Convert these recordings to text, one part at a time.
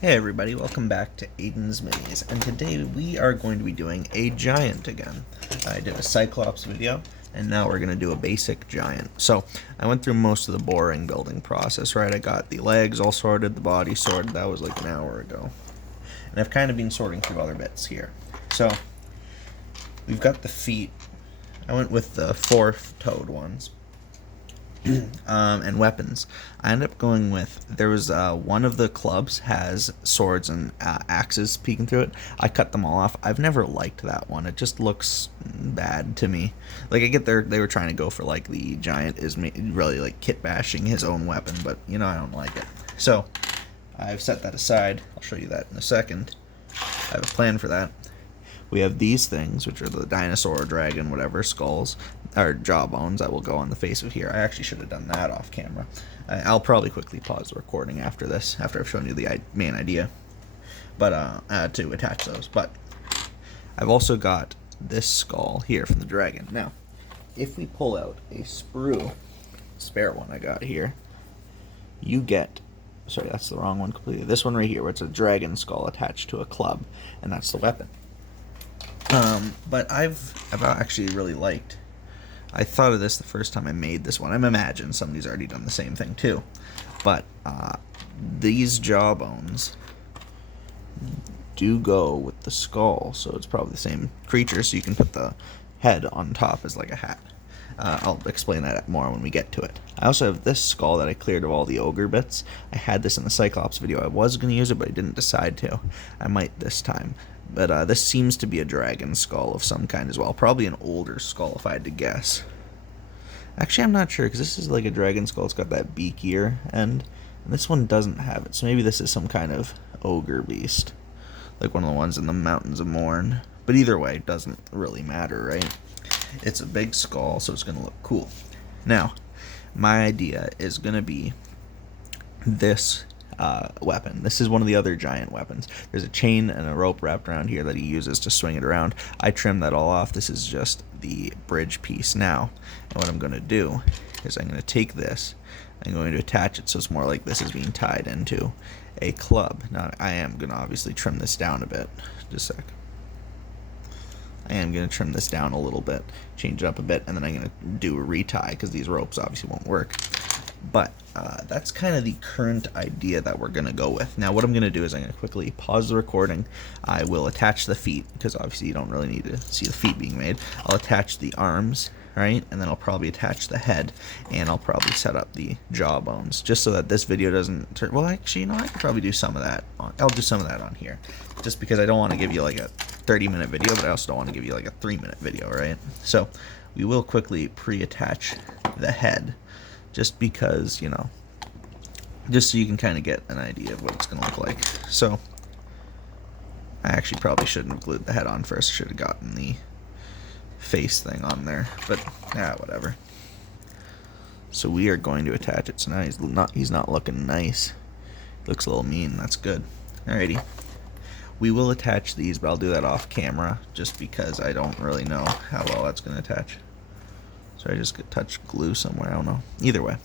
Hey everybody, welcome back to Aiden's Minis, and today we are going to be doing a giant again. I did a Cyclops video, and now we're going to do a basic giant. So, I went through most of the boring building process, right? I got the legs all sorted, the body sorted, that was like an hour ago. And I've kind of been sorting through other bits here. So, we've got the feet. I went with the four-toed ones. And weapons. I ended up going with, there was one of the clubs has swords and axes peeking through it. I cut them all off. I've never liked that one. It just looks bad to me. Like, I get they were trying to go for like the giant is really like kit bashing his own weapon, but you know, I don't like it. So I've set that aside. I'll show you that in a second. I have a plan for that. We have these things, which are the dinosaur, dragon, whatever, skulls, or jawbones that will go on the face of here. I actually should have done that off camera. I'll probably quickly pause the recording after this, after I've shown you the main idea, but to attach those. But I've also got this skull here from the dragon. Now, if we pull out a spare one I got here, you get, sorry, that's the wrong one completely. This one right here, where it's a dragon skull attached to a club, and that's the weapon. But I've actually really liked. I thought of this the first time I made this one. I'm imagining somebody's already done the same thing too. But these jawbones do go with the skull, so it's probably the same creature. So you can put the head on top as like a hat. I'll explain that more when we get to it. I also have this skull that I cleared of all the ogre bits. I had this in the Cyclops video. I was going to use it, but I didn't decide to. I might this time. But this seems to be a dragon skull of some kind as well. Probably an older skull if I had to guess. Actually, I'm not sure, because this is like a dragon skull. It's got that beakier end. And this one doesn't have it. So maybe this is some kind of ogre beast. Like one of the ones in the Mountains of Morn. But either way, it doesn't really matter, right? It's a big skull, so it's going to look cool. Now, my idea is going to be this weapon. This is one of the other giant weapons. There's a chain and a rope wrapped around here that he uses to swing it around. I trimmed that all off. This is just the bridge piece now. And what I'm going to do is I'm going to take this. I'm going to attach it so it's more like this is being tied into a club. Now, I am going to obviously trim this down a bit. Just a sec. I am going to trim this down a little bit, change it up a bit, and then I'm going to do a retie because these ropes obviously won't work. But that's kind of the current idea that we're going to go with. Now, what I'm going to do is I'm going to quickly pause the recording. I will attach the feet, because obviously you don't really need to see the feet being made. I'll attach the arms, right? And then I'll probably attach the head, and I'll probably set up the jawbones, just so that this video doesn't turn... Well, actually, you know, I could probably do some of that. I'll do some of that on here, just because I don't want to give you like a 30-minute video, but I also don't want to give you like a 3-minute video, right? So we will quickly pre-attach the head, just because, you know, just so you can kind of get an idea of what it's going to look like. So I actually probably shouldn't have glued the head on first. I should have gotten the face thing on there, but whatever. So we are going to attach it. So now he's not looking nice. Looks a little mean. That's good. Alrighty. We will attach these, but I'll do that off camera just because I don't really know how well that's going to attach. So I just could touch glue somewhere, I don't know. Either way.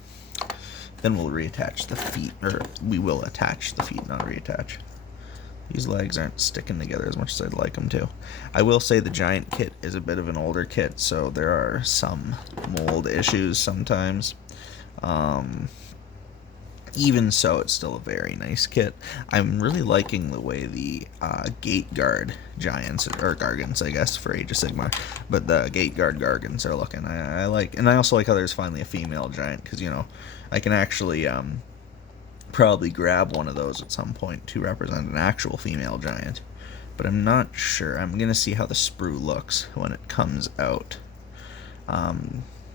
Then we'll reattach the feet, or we will attach the feet, not reattach. These legs aren't sticking together as much as I'd like them to. I will say the giant kit is a bit of an older kit, so there are some mold issues sometimes. Even so, it's still a very nice kit. I'm really liking the way the gate guard giants, or gargants, I guess, for Age of Sigmar, but the gate guard gargants are looking. I like, and I also like how there's finally a female giant, because, you know, I can actually probably grab one of those at some point to represent an actual female giant, but I'm not sure. I'm gonna see how the sprue looks when it comes out.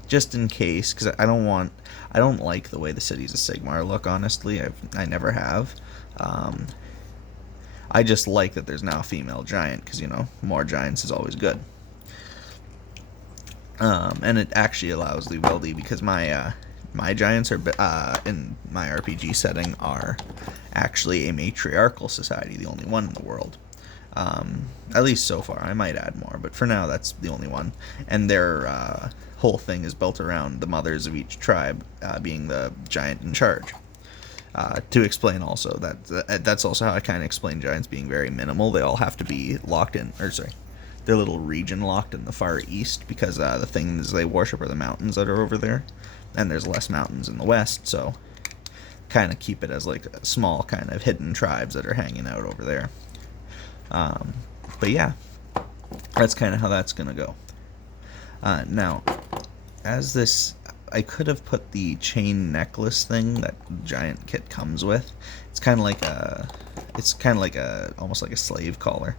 Just in case, because I don't like the way the cities of Sigmar look, honestly. I never have. I just like that there's now a female giant, because, you know, more giants is always good. And it actually allows the ability, because my giants are in my RPG setting are actually a matriarchal society, the only one in the world. At least so far. I might add more, but for now that's the only one. And their whole thing is built around the mothers of each tribe being the giant in charge. To explain also that's also how I kind of explain giants being very minimal. They all have to be locked in, or sorry, their little region locked in the far east, because the things they worship are the mountains that are over there, and there's less mountains in the west, so kind of keep it as like small kind of hidden tribes that are hanging out over there. But yeah, that's kind of how that's gonna go. Now, as this, I could have put the chain necklace thing that giant kit comes with. It's kind of like almost like a slave collar.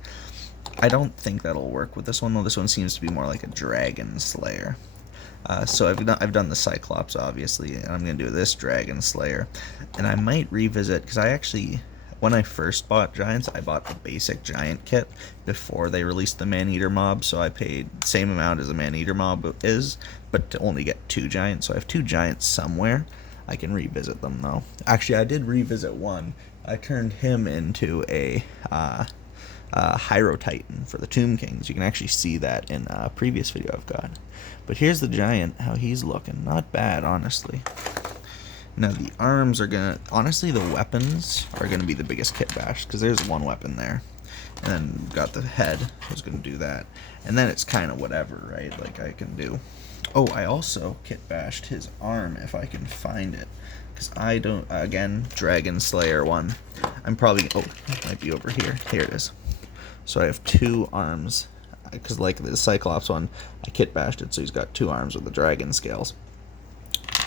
I don't think that'll work with this one though. This one seems to be more like a dragon slayer. So I've done the Cyclops obviously, and I'm gonna do this dragon slayer, and I might revisit, because I actually, when I first bought giants, I bought the basic giant kit before they released the man-eater mob, so I paid the same amount as the man-eater mob is, but to only get 2 giants. So I have 2 giants somewhere. I can revisit them though. Actually, I did revisit one. I turned him into a Hyro Titan for the Tomb Kings. You can actually see that in a previous video I've got. But here's the giant, how he's looking. Not bad, honestly. Now the arms are gonna, honestly the weapons are gonna be the biggest kitbash, because there's one weapon there. And then we've got the head, who's gonna do that. And then it's kind of whatever, right? Like I can do. Oh, I also kitbashed his arm if I can find it. Because I don't, again, Dragon Slayer one. I'm probably, oh, it might be over here. Here it is. So I have 2 arms, because like the Cyclops one, I kitbashed it, so he's got 2 arms with the dragon scales.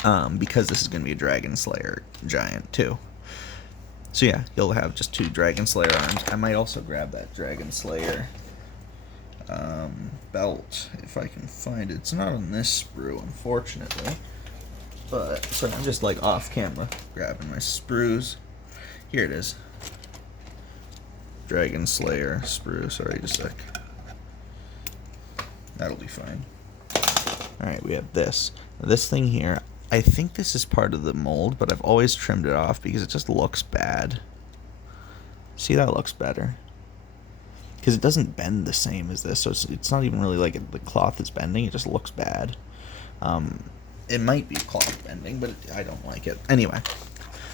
Because this is going to be a Dragon Slayer giant too. So yeah, you'll have just 2 Dragon Slayer arms. I might also grab that Dragon Slayer belt if I can find it. It's not on this sprue, unfortunately. But so I'm just like off camera grabbing my sprues. Here it is. Dragon Slayer sprue. Sorry, just a sec. That'll be fine. Alright, we have this. Now, this thing here, I think this is part of the mold, but I've always trimmed it off because it just looks bad. See, that looks better. Because it doesn't bend the same as this, so it's not even really like the cloth is bending, it just looks bad. It might be cloth bending, but I don't like it. Anyway,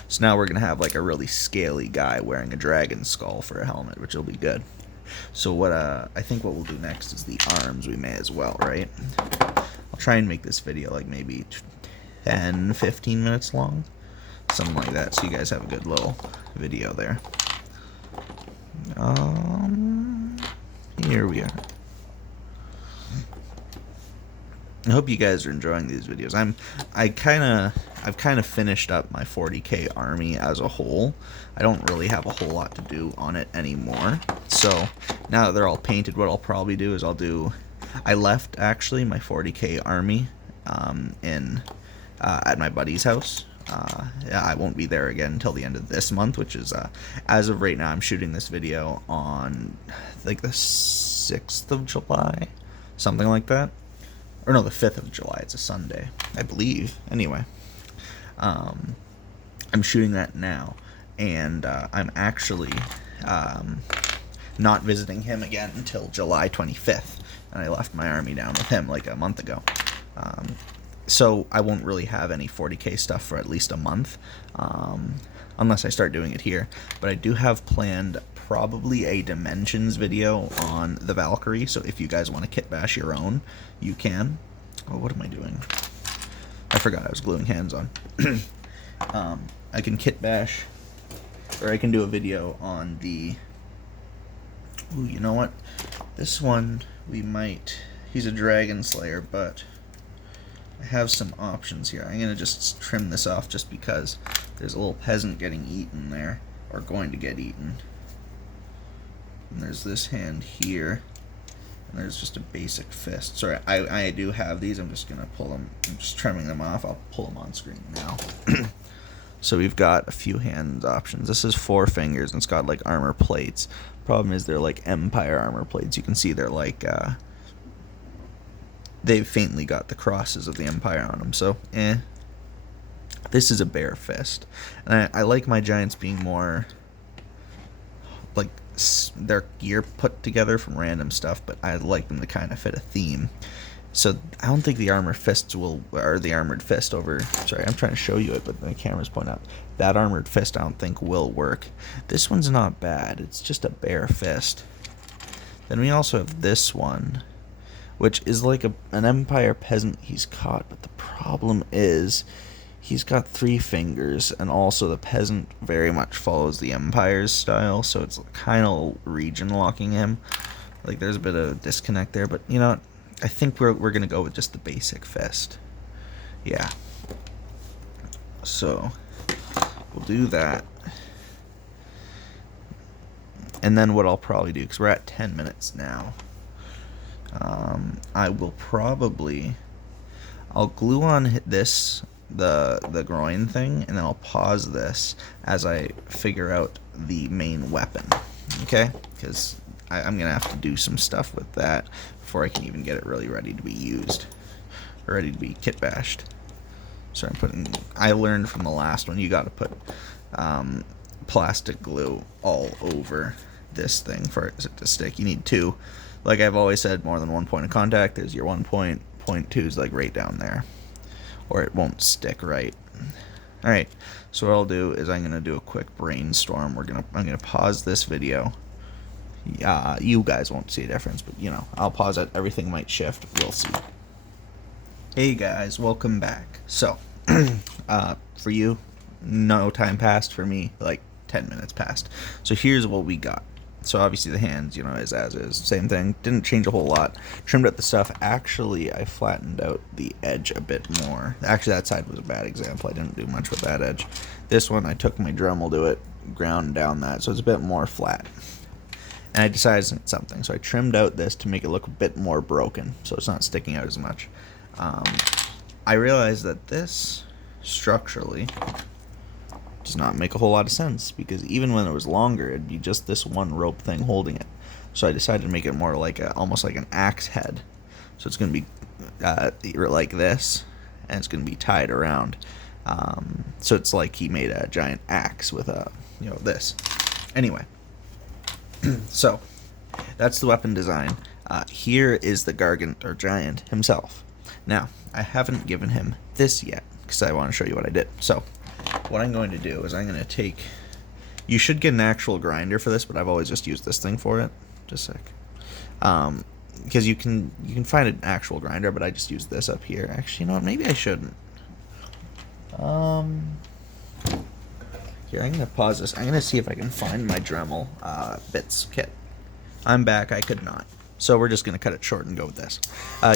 so now we're going to have like a really scaly guy wearing a dragon skull for a helmet, which will be good. So what I think what we'll do next is the arms. We may as well, right? I'll try and make this video like maybe 10-15 minutes long, something like that, so you guys have a good little video there. Here we are. I hope you guys are enjoying these videos. I've kind of finished up my 40k army as a whole. I don't really have a whole lot to do on it anymore. So now that they're all painted, what I'll probably do is I left actually my 40k army at my buddy's house. Yeah, I won't be there again until the end of this month, which is as of right now I'm shooting this video on like the 6th of July, something like that. Or no, the 5th of July. It's a Sunday, I believe. Anyway, I'm shooting that now, and I'm actually not visiting him again until July 25th, and I left my army down with him like a month ago. So I won't really have any 40k stuff for at least a month, unless I start doing it here. But I do have planned probably a Dimensions video on the Valkyrie, so if you guys want to kit bash your own, you can. Oh, what am I doing? I forgot I was gluing hands on. I can kit bash, or I can do a video on the... Ooh, you know what? This one, we might... He's a Dragon Slayer, but I have some options here. I'm going to just trim this off just because there's a little peasant getting eaten there, or going to get eaten. And there's this hand here, and there's just a basic fist. Sorry, I do have these. I'm just going to pull them. I'm just trimming them off. I'll pull them on screen now. So we've got a few hand options. This is 4 fingers, and it's got like armor plates. Problem is they're like Empire armor plates. You can see they're like... they've faintly got the crosses of the Empire on them, so This is a bare fist. And I like my giants being more like their gear put together from random stuff, but I like them to kind of fit a theme. So I don't think the armored fists will, or the armored fist over, sorry, I'm trying to show you it, but the camera's pointing out. That armored fist I don't think will work. This one's not bad. It's just a bare fist. Then we also have this one, which is like an Empire peasant he's caught, but the problem is he's got 3 fingers, and also the peasant very much follows the Empire's style, so it's kind of region locking him. Like, there's a bit of disconnect there, but you know what? I think we're going to go with just the basic fist. Yeah. So, we'll do that. And then what I'll probably do, because we're at 10 minutes now, I will probably, I'll glue on this, the groin thing, and then I'll pause this as I figure out the main weapon, okay? Because I'm going to have to do some stuff with that before I can even get it really ready to be used, or ready to be kitbashed. So I learned from the last one, you got to put plastic glue all over this thing for it to stick. You need 2. Like I've always said, more than 1 point of contact. There's your 1 point. Point 2 is like right down there, or it won't stick right. All right. So what I'll do is I'm gonna do a quick brainstorm. I'm gonna pause this video. You guys won't see a difference, but you know, I'll pause it. Everything might shift. We'll see. Hey guys, welcome back. So, for you, no time passed. For me, like 10 minutes passed. So here's what we got. So obviously the hands, you know, is as is. Same thing. Didn't change a whole lot. Trimmed up the stuff. Actually, I flattened out the edge a bit more. Actually, that side was a bad example. I didn't do much with that edge. This one, I took my Dremel to it, ground down that, so it's a bit more flat. And I decided something. So I trimmed out this to make it look a bit more broken, so it's not sticking out as much. I realized that this, structurally, does not make a whole lot of sense, because even when it was longer, it'd be just this one rope thing holding it. So I decided to make it more like almost like an axe head. So it's going to be like this, and it's going to be tied around. So it's like he made a giant axe with this. Anyway, so that's the weapon design. Here is the Gargant, or giant, himself. Now, I haven't given him this yet, because I want to show you what I did. So what I'm going to do is I'm going to take, you should get an actual grinder for this, but I've always just used this thing for it. Just a sec. Because you can find an actual grinder, but I just use this up here. Actually, you know what? Maybe I shouldn't. Here, I'm going to pause this. I'm going to see if I can find my Dremel bits kit. I'm back. I could not. So we're just going to cut it short and go with this.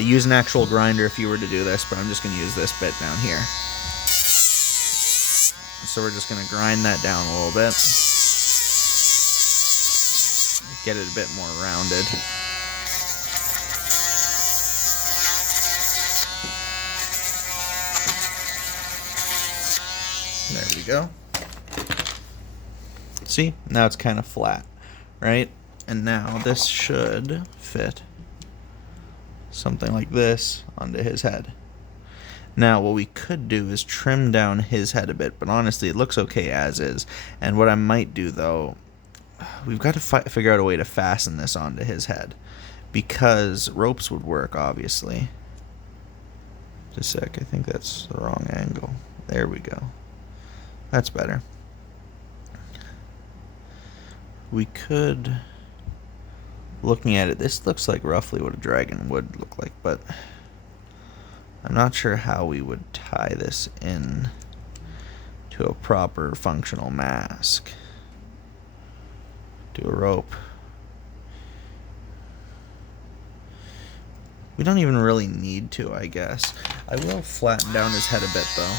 Use an actual grinder if you were to do this, but I'm just going to use this bit down here. So we're just going to grind that down a little bit. Get it a bit more rounded. There we go. See? Now it's kind of flat, right? And now this should fit something like this onto his head. Now, what we could do is trim down his head a bit, but honestly, it looks okay as is. And what I might do, though, we've got to figure out a way to fasten this onto his head, because ropes would work, obviously. Just a sec, I think that's the wrong angle. There we go. That's better. We could, looking at it, this looks like roughly what a dragon would look like, but I'm not sure how we would tie this in to a proper functional mask. Do a rope. We don't even really need to, I guess. I will flatten down his head a bit, though.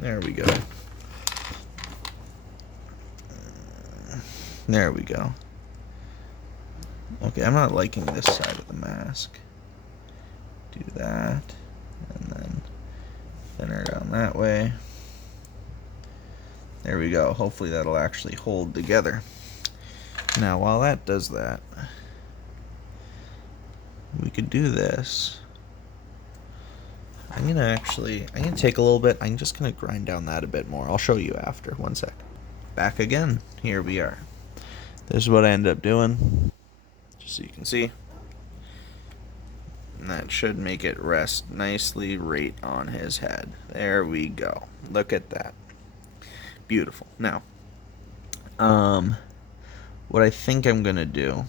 There we go. There we go. Okay, I'm not liking this side of the mask. Do that, and then thinner down that way. There we go. Hopefully that'll actually hold together. Now, while that does that, we could do this. I'm gonna take a little bit. I'm just gonna grind down that a bit more. I'll show you after. One sec. Back again. Here we are. This is what I ended up doing, just so you can see. And that should make it rest nicely right on his head. There we go. Look at that. Beautiful. Now, what I think I'm gonna do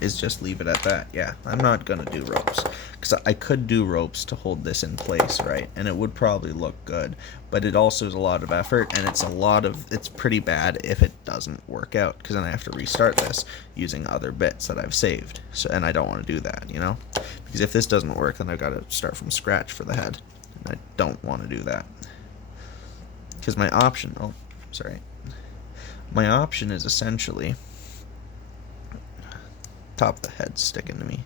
is just leave it at that. Yeah, I'm not gonna do ropes, because I could do ropes to hold this in place, right? And it would probably look good, but it also is a lot of effort, and it's pretty bad if it doesn't work out, because then I have to restart this using other bits that I've saved. So, and I don't want to do that, you know, because if this doesn't work, then I've got to start from scratch for the head, and I don't want to do that. Because my option is essentially top of the head sticking to me.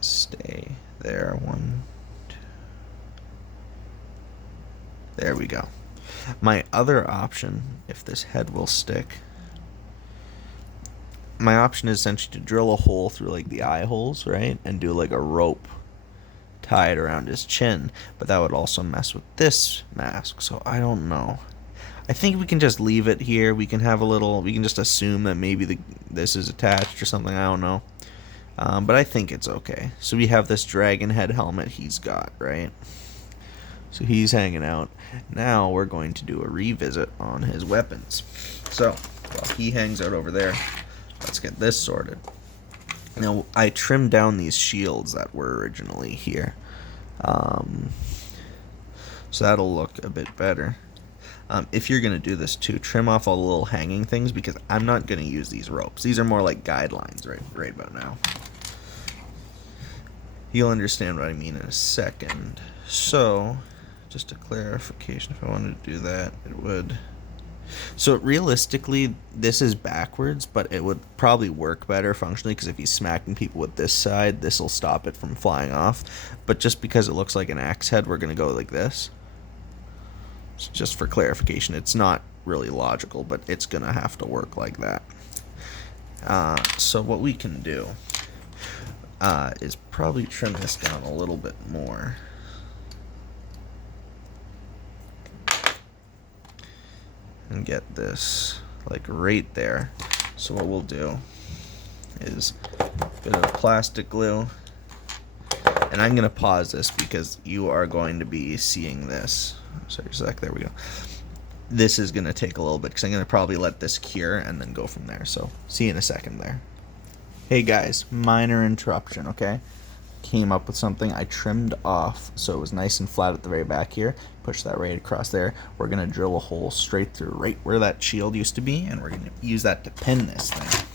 Stay there. 1, 2. There we go. My other option, if this head will stick, my option is essentially to drill a hole through like the eye holes, right? And do like a rope tied around his chin. But that would also mess with this mask, so I don't know. I think we can just leave it here. We can just assume that maybe this is attached or something. I don't know. But I think it's okay. So we have this dragon head helmet he's got, right? So he's hanging out. Now we're going to do a revisit on his weapons. So while he hangs out over there, let's get this sorted. Now, I trimmed down these shields that were originally here. So that'll look a bit better. If you're going to do this too, trim off all the little hanging things, because I'm not going to use these ropes. These are more like guidelines right about now. You'll understand what I mean in a second. So, just a clarification, if I wanted to do that, it would... So realistically, this is backwards, but it would probably work better functionally, because if he's smacking people with this side, this will stop it from flying off. But just because it looks like an axe head, we're going to go like this. So just for clarification, it's not really logical, but it's going to have to work like that. So what we can do is probably trim this down a little bit more. And get this like right there. So what we'll do is a bit of plastic glue, and I'm gonna pause this because you are going to be seeing this. Sorry, a sec. There we go. This is gonna take a little bit because I'm gonna probably let this cure and then go from there. So see you in a second there. Hey guys, minor interruption. Okay, came up with something. I trimmed off so it was nice and flat at the very back here. Push that right across there. We're gonna drill a hole straight through right where that shield used to be, and we're gonna use that to pin this thing.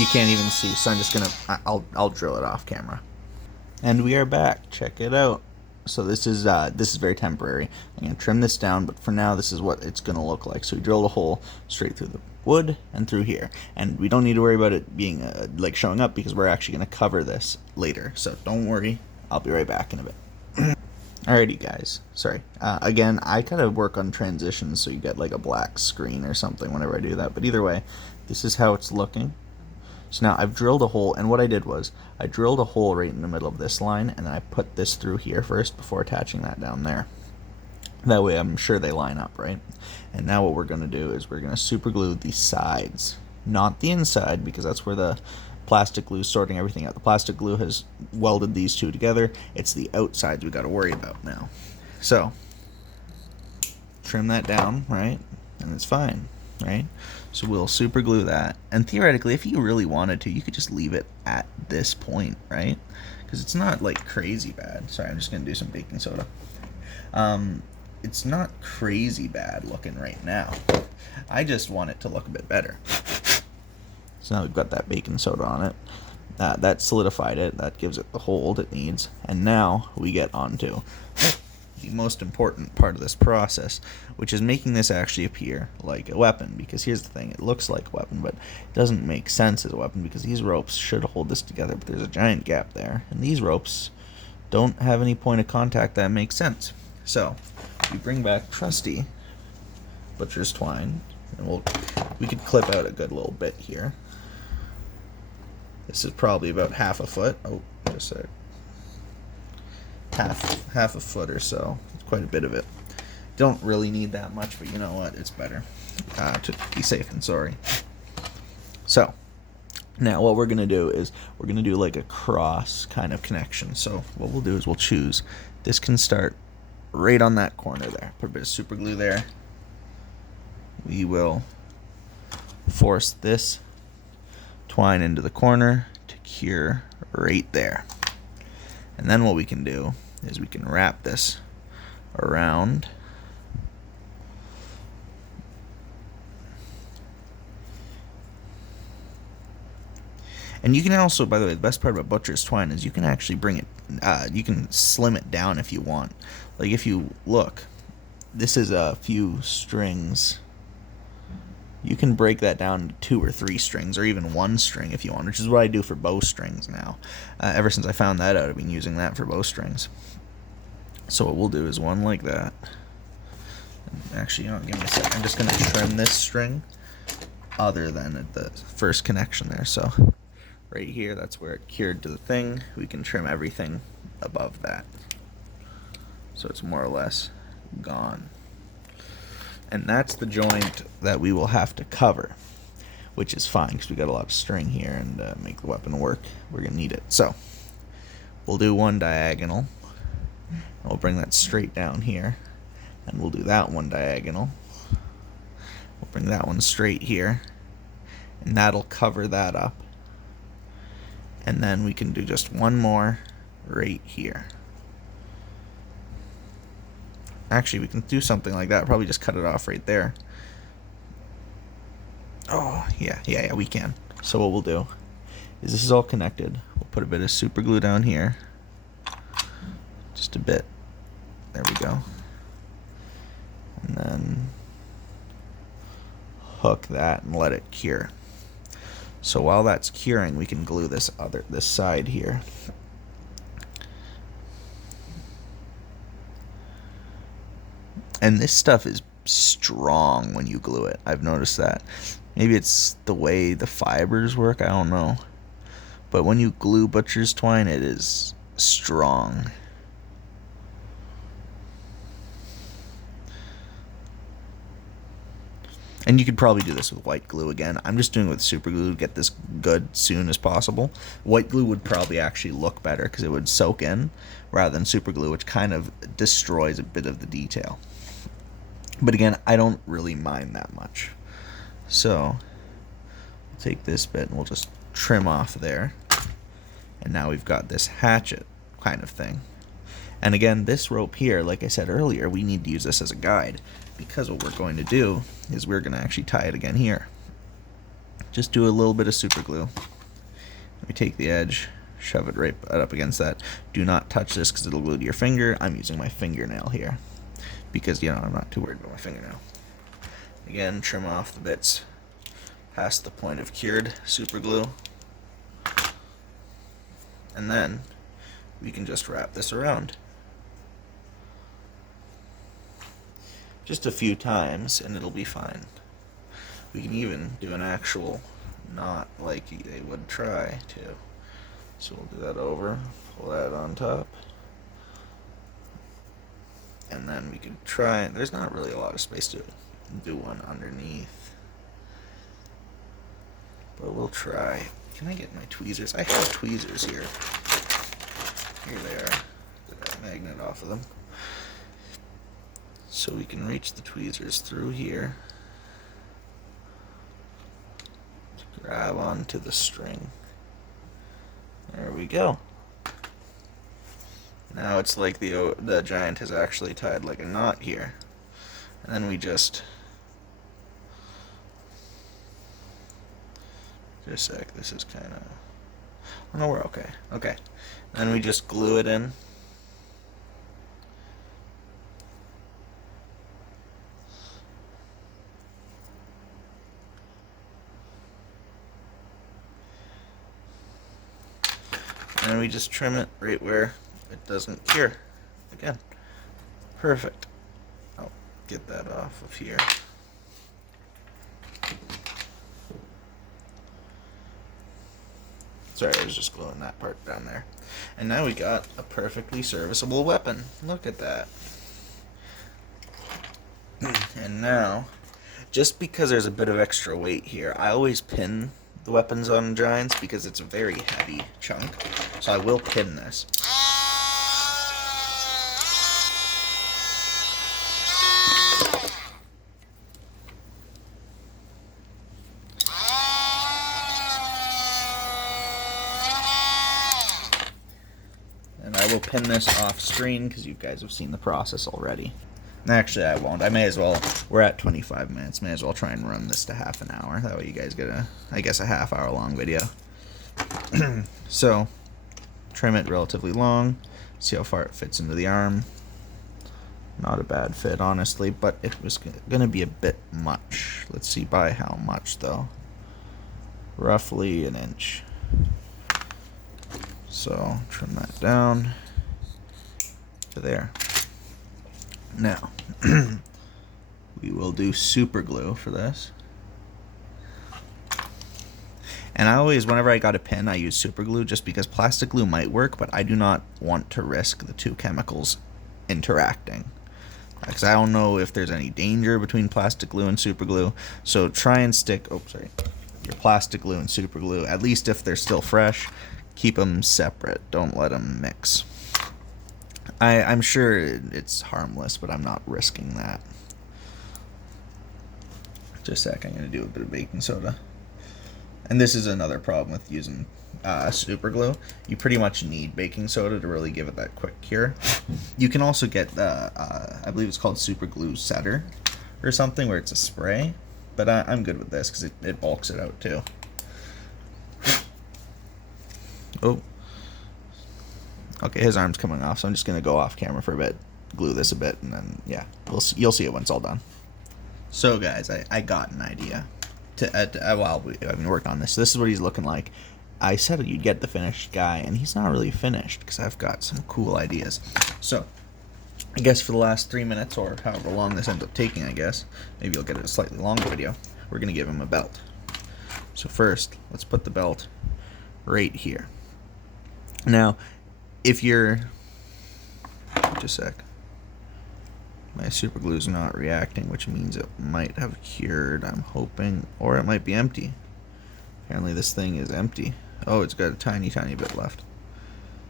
You can't even see, so I'm just gonna I'll drill it off camera. And we are back. Check it out. So this is very temporary. I'm gonna trim this down, but for now this is what it's gonna look like. So we drilled a hole straight through the wood and through here, and we don't need to worry about it being like showing up, because we're actually gonna cover this later. So don't worry. I'll be right back in a bit. Alrighty guys, sorry. Again, I kind of work on transitions so you get like a black screen or something whenever I do that, but either way, this is how it's looking. So now I've drilled a hole, and what I did was I drilled a hole right in the middle of this line, and then I put this through here first before attaching that down there. That way I'm sure they line up, right? And now what we're going to do is we're going to super glue the sides, not the inside, because that's where the plastic glue is sorting everything out. The plastic glue has welded these two together. It's the outsides we got to worry about now. So trim that down, right? And it's fine, right? So we'll super glue that. And theoretically, if you really wanted to, you could just leave it at this point, right? Because it's not like crazy bad. Sorry, I'm just going to do some baking soda. It's not crazy bad looking right now. I just want it to look a bit better. So now we've got that baking soda on it. That solidified it. That gives it the hold it needs. And now we get onto the most important part of this process, which is making this actually appear like a weapon. Because here's the thing, it looks like a weapon, but it doesn't make sense as a weapon, because these ropes should hold this together, but there's a giant gap there, and these ropes don't have any point of contact that makes sense. So we bring back trusty butcher's twine, and we could clip out a good little bit here. This is probably about half a foot. Oh, just a half a foot or so. It's quite a bit of it. Don't really need that much, but you know what? It's better to be safe than sorry. So, now what we're going to do is we're going to do like a cross kind of connection. So what we'll do is we'll choose. This can start right on that corner there. Put a bit of super glue there. We will force this twine into the corner to cure right there. And then what we can do is we can wrap this around. And you can also, by the way, the best part about butcher's twine is you can actually bring it, you can slim it down if you want. Like if you look, this is a few strings. You can break that down to 2 or 3 strings, or even 1 string if you want, which is what I do for bowstrings now. Ever since I found that out, I've been using that for bowstrings. So what we'll do is one like that. Actually, you know, give me a second. I'm just going to trim this string other than at the first connection there. So right here, that's where it cured to the thing. We can trim everything above that. So it's more or less gone. And that's the joint that we will have to cover, which is fine because we got a lot of string here, and make the weapon work, we're going to need it. So we'll do one diagonal. And we'll bring that straight down here. And we'll do that one diagonal. We'll bring that one straight here. And that'll cover that up. And then we can do just one more right here. Actually, we can do something like that. Probably just cut it off right there. Oh, yeah, we can. So what we'll do is this is all connected. We'll put a bit of super glue down here. Just a bit. There we go. And then hook that and let it cure. So while that's curing, we can glue this side here. And this stuff is strong when you glue it. I've noticed that. Maybe it's the way the fibers work, I don't know. But when you glue butcher's twine, it is strong. And you could probably do this with white glue again. I'm just doing it with super glue to get this good soon as possible. White glue would probably actually look better because it would soak in rather than super glue, which kind of destroys a bit of the detail. But again, I don't really mind that much. So we'll take this bit and we'll just trim off there. And now we've got this hatchet kind of thing. And again, this rope here, like I said earlier, we need to use this as a guide, because what we're going to do is we're going to actually tie it again here. Just do a little bit of super glue. We take the edge, shove it right up against that. Do not touch this because it'll glue to your finger. I'm using my fingernail here because, you know, I'm not too worried about my fingernail. Again, trim off the bits past the point of cured super glue. And then we can just wrap this around. Just a few times and it'll be fine. We can even do an actual knot like they would try to. So we'll do that over, pull that on top. And then we could try, there's not really a lot of space to do one underneath. But we'll try. Can I get my tweezers? I have tweezers here. Here they are. Get that magnet off of them. So we can reach the tweezers through here to grab onto the string. There we go. Now it's like the giant has actually tied like a knot here. And then we just a sec, this is kind of, oh no, we're okay. Okay. Then we just glue it in. And we just trim it right where it doesn't cure. Again, perfect. I'll get that off of here. Sorry, I was just gluing that part down there. And now we got a perfectly serviceable weapon. Look at that. And now, just because there's a bit of extra weight here, I always pin the weapons on giants because it's a very heavy chunk. So I will pin this. And I will pin this off screen because you guys have seen the process already. Actually, I won't. I may as well. We're at 25 minutes. May as well try and run this to half an hour. That way you guys get a half-hour long video. So, trim it relatively long. See how far it fits into the arm. Not a bad fit, honestly, but it was going to be a bit much. Let's see by how much, though. Roughly an inch. So, trim that down to there. Now, we will do super glue for this. And I always, whenever I got a pin, I use super glue just because plastic glue might work, but I do not want to risk the two chemicals interacting. Because I don't know if there's any danger between plastic glue and super glue. So try and stick, your plastic glue and super glue, at least if they're still fresh, keep them separate. Don't let them mix. I'm sure it's harmless, but I'm not risking that. Just a sec, I'm going to do a bit of baking soda. And this is another problem with using super glue. You pretty much need baking soda to really give it that quick cure. You can also get, I believe it's called super glue setter or something, where it's a spray. But I'm good with this because it bulks it out too. Oh. Okay, his arm's coming off, so I'm just going to go off camera for a bit, glue this a bit, and then, yeah, you'll see it when it's all done. So, guys, I got an idea while I've been working on this. So this is what he's looking like. I said you'd get the finished guy, and he's not really finished because I've got some cool ideas. So, I guess for the last 3 minutes, or however long this ends up taking, I guess, maybe you'll get a slightly longer video, we're going to give him a belt. So first, let's put the belt right here. Now, if you're, just a sec, my super glue is not reacting, which means it might have cured, I'm hoping, or it might be empty. Apparently this thing is empty. Oh, it's got a tiny bit left.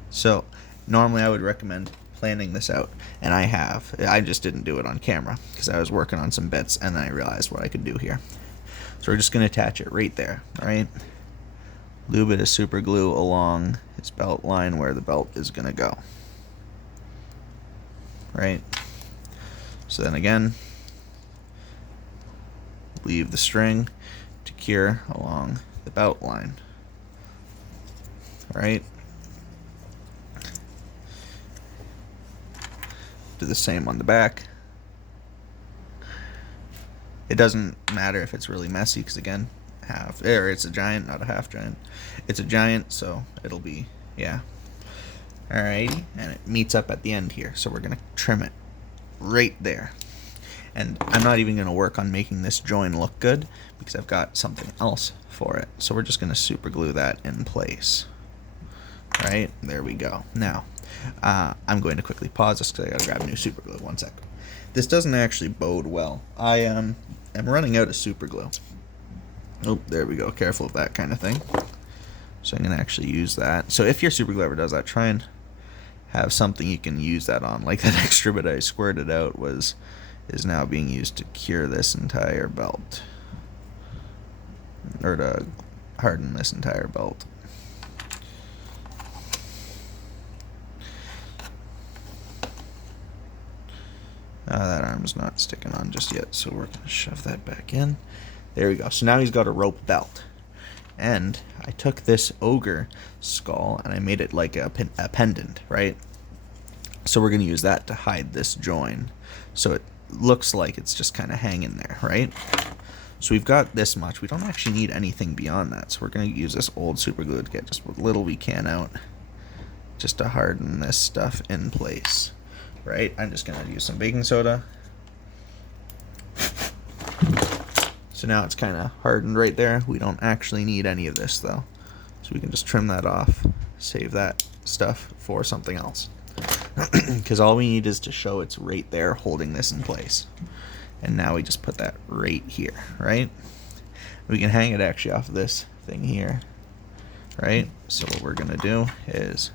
So normally I would recommend planning this out, and I just didn't do it on camera because I was working on some bits and then I realized what I could do here. So we're just going to attach it right there, right? A little bit of super glue along his belt line where the belt is going to go. Right? So then again, leave the string to cure along the belt line. Right? Do the same on the back. It doesn't matter if it's really messy because again, it's a giant, not a half giant. It's a giant, so it'll be, yeah. Alrighty, and it meets up at the end here, so we're gonna trim it right there. And I'm not even gonna work on making this join look good because I've got something else for it. So we're just gonna super glue that in place. Right, there we go. Now, I'm going to quickly pause this because I gotta grab new super glue. 1 sec. This doesn't actually bode well. I am running out of super glue. Oh, there we go. Careful of that kind of thing. So I'm going to actually use that. So if your super glue ever does that, try and have something you can use that on. Like that extra bit I squirted out is now being used to cure this entire belt. Or to harden this entire belt. That arm's not sticking on just yet, so we're going to shove that back in. There we go. So now he's got a rope belt. And I took this ogre skull and I made it like a pendant, right? So we're going to use that to hide this join. So it looks like it's just kind of hanging there, right? So we've got this much. We don't actually need anything beyond that. So we're going to use this old super glue to get just what little we can out just to harden this stuff in place, right? I'm just going to use some baking soda. So now it's kind of hardened right there. We don't actually need any of this though. So we can just trim that off, save that stuff for something else. Because all we need is to show it's right there holding this in place. And now we just put that right here, right? We can hang it actually off of this thing here, right? So what we're gonna do is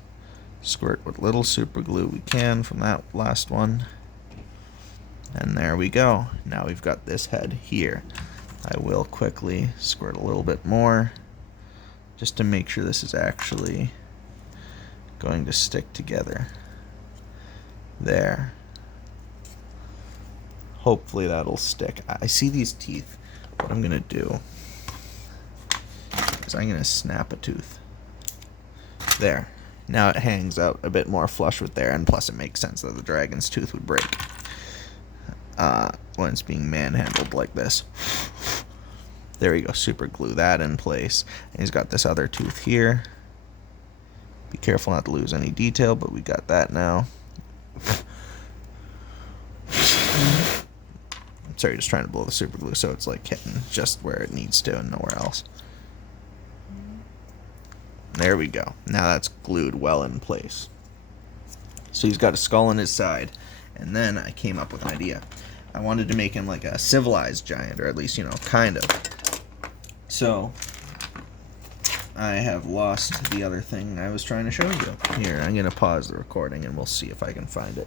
squirt what little super glue we can from that last one. And there we go. Now we've got this head here. I will quickly squirt a little bit more just to make sure this is actually going to stick together. There. Hopefully that'll stick. I see these teeth. What I'm gonna do is I'm gonna snap a tooth. There. Now it hangs out a bit more flush with there, and plus it makes sense that the dragon's tooth would break when it's being manhandled like this. There we go. Super glue that in place. And he's got this other tooth here. Be careful not to lose any detail, but we got that now. Sorry, just trying to blow the super glue so it's like hitting just where it needs to and nowhere else. There we go. Now that's glued well in place. So he's got a skull on his side. And then I came up with an idea. I wanted to make him like a civilized giant, or at least, you know, kind of. So I have lost the other thing I was trying to show you. Here, I'm going to pause the recording and we'll see if I can find it.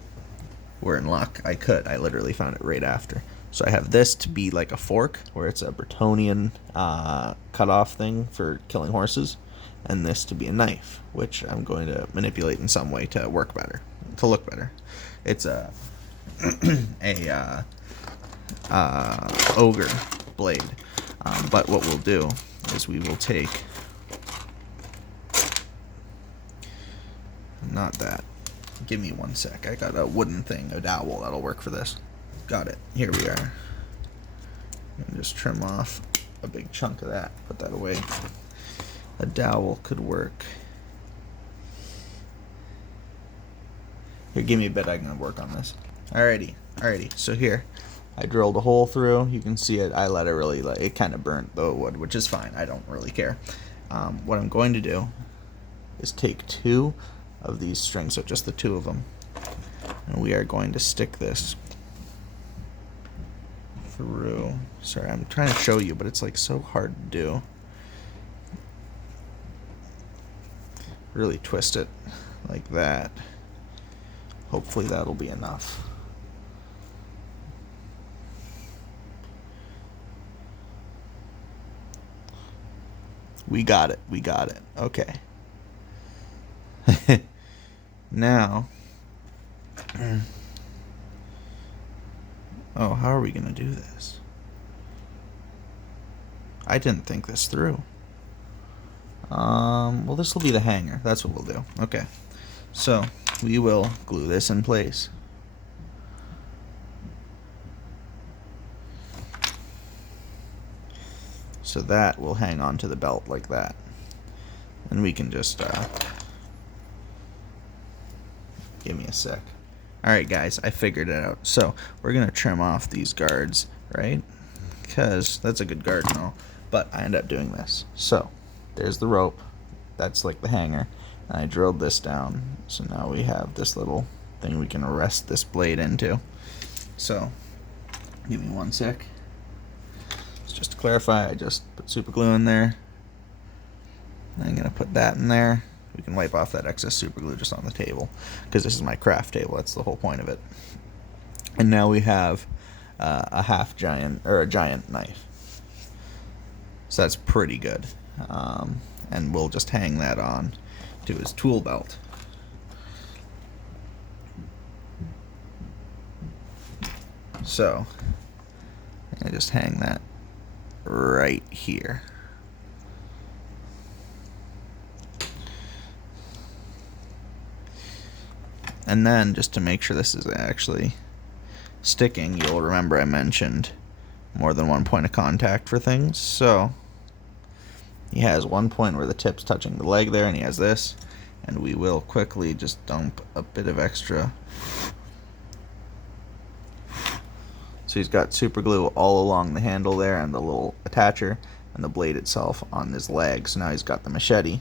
We're in luck. I literally found it right after. So I have this to be like a fork, where it's a Bretonian cut-off thing for killing horses, and this to be a knife, which I'm going to manipulate in some way to work better, to look better. It's a ogre blade, but what we'll do is we will take, not that. Give me 1 sec. I got a wooden thing, a dowel that'll work for this. Got it. Here we are. And just trim off a big chunk of that. Put that away. A dowel could work. Here, give me a bit. I'm gonna work on this. Alrighty. So here, I drilled a hole through. You can see it. I let it really. It kind of burnt the wood, which is fine. I don't really care. What I'm going to do is take 2 of these strings, so just the 2 of them, and we are going to stick this through. Sorry, I'm trying to show you, but it's like so hard to do. Really twist it like that. Hopefully that'll be enough. We got it. Okay. Now, oh, how are we going to do this? I didn't think this through. Well, this will be the hanger. That's what we'll do. Okay. So, we will glue this in place. So that will hang onto the belt like that. And we can just, give me a sec. Alright guys, I figured it out. So, we're going to trim off these guards, right? Because that's a good guard and all. But I end up doing this. So, there's the rope. That's like the hanger. And I drilled this down. So now we have this little thing we can rest this blade into. So, give me 1 sec. So just to clarify, I just put super glue in there. I'm going to put that in there. We can wipe off that excess super glue just on the table, because this is my craft table. That's the whole point of it. And now we have a half giant, or a giant knife. So that's pretty good. And we'll just hang that on to his tool belt. So I just hang that right here. And then, just to make sure this is actually sticking, you'll remember I mentioned more than one point of contact for things. So he has one point where the tip's touching the leg there, and he has this. And we will quickly just dump a bit of extra. So he's got super glue all along the handle there, and the little attacher, and the blade itself on his leg. So now he's got the machete.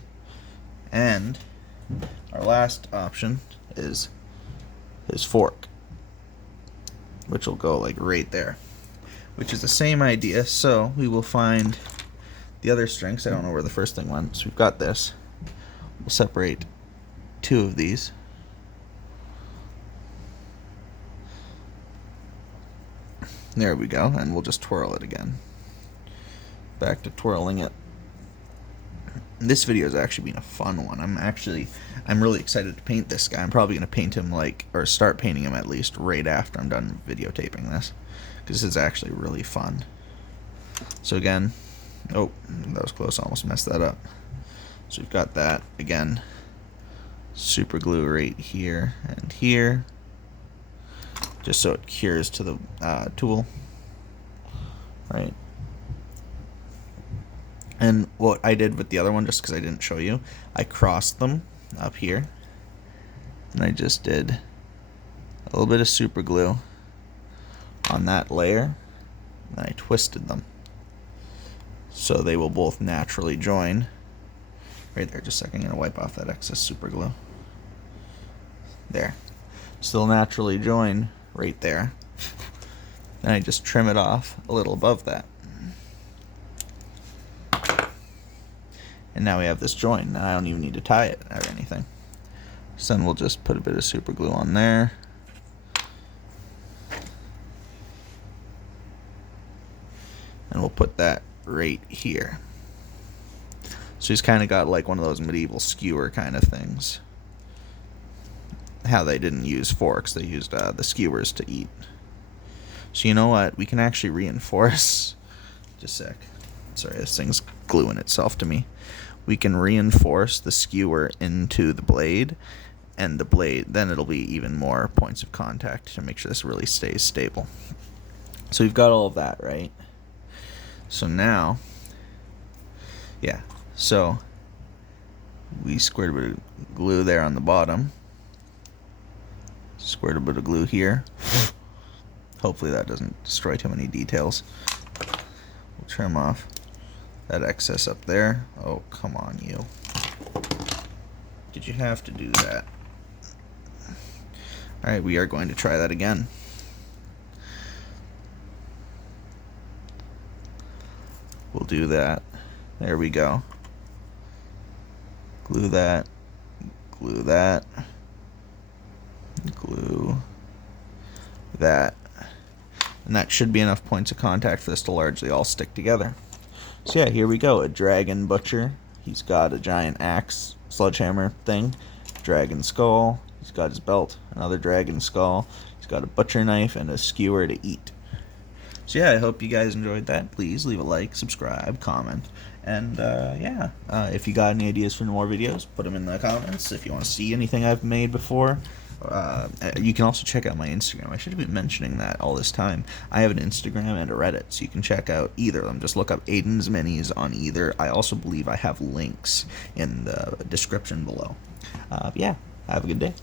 And our last option is his fork, which will go like right there. which is the same idea. So we will find the other string, 'cause I don't know where the first thing went. So we've got this. We'll separate 2 of these. There we go, and we'll just twirl it again. Back to twirling it. This video has actually been a fun one. I'm really excited to paint this guy. I'm probably going to paint him or start painting him at least right after I'm done videotaping this, because this is actually really fun. So again, oh, that was close, almost messed that up. So we've got that again, super glue right here and here, just so it cures to the tool, right? And what I did with the other one, just because I didn't show you, I crossed them up here, and I just did a little bit of super glue on that layer, and I twisted them so they will both naturally join. Right there, just a second, I'm going to wipe off that excess super glue. There. Still naturally join right there. And I just trim it off a little above that. And now we have this join, and I don't even need to tie it or anything. So then we'll just put a bit of super glue on there. And we'll put that right here. So he's kind of got like one of those medieval skewer kind of things. How they didn't use forks, they used the skewers to eat. So you know what? We can actually reinforce. Just a sec. Sorry, this thing's gluing itself to me. We can reinforce the skewer into the blade, and the blade, then it'll be even more points of contact to make sure this really stays stable. So we've got all of that, right? So now, yeah, so we squared a bit of glue there on the bottom, squared a bit of glue here. Hopefully that doesn't destroy too many details. We'll trim off that excess up there. Oh, come on, you. Did you have to do that? Alright, we are going to try that again. We'll do that. There we go. Glue that. Glue that. Glue that. And that should be enough points of contact for this to largely all stick together. So yeah, here we go. A dragon butcher. He's got a giant axe, sledgehammer thing. Dragon skull. He's got his belt. Another dragon skull. He's got a butcher knife and a skewer to eat. So yeah, I hope you guys enjoyed that. Please leave a like, subscribe, comment. And yeah, if you got any ideas for more videos, put them in the comments. If you want to see anything I've made before, you can also check out my Instagram. I should have been mentioning that all this time. I have an Instagram and a Reddit, so you can check out either of them. Just look up Aiden's Minis on either. I also believe I have links in the description below. Yeah, have a good day.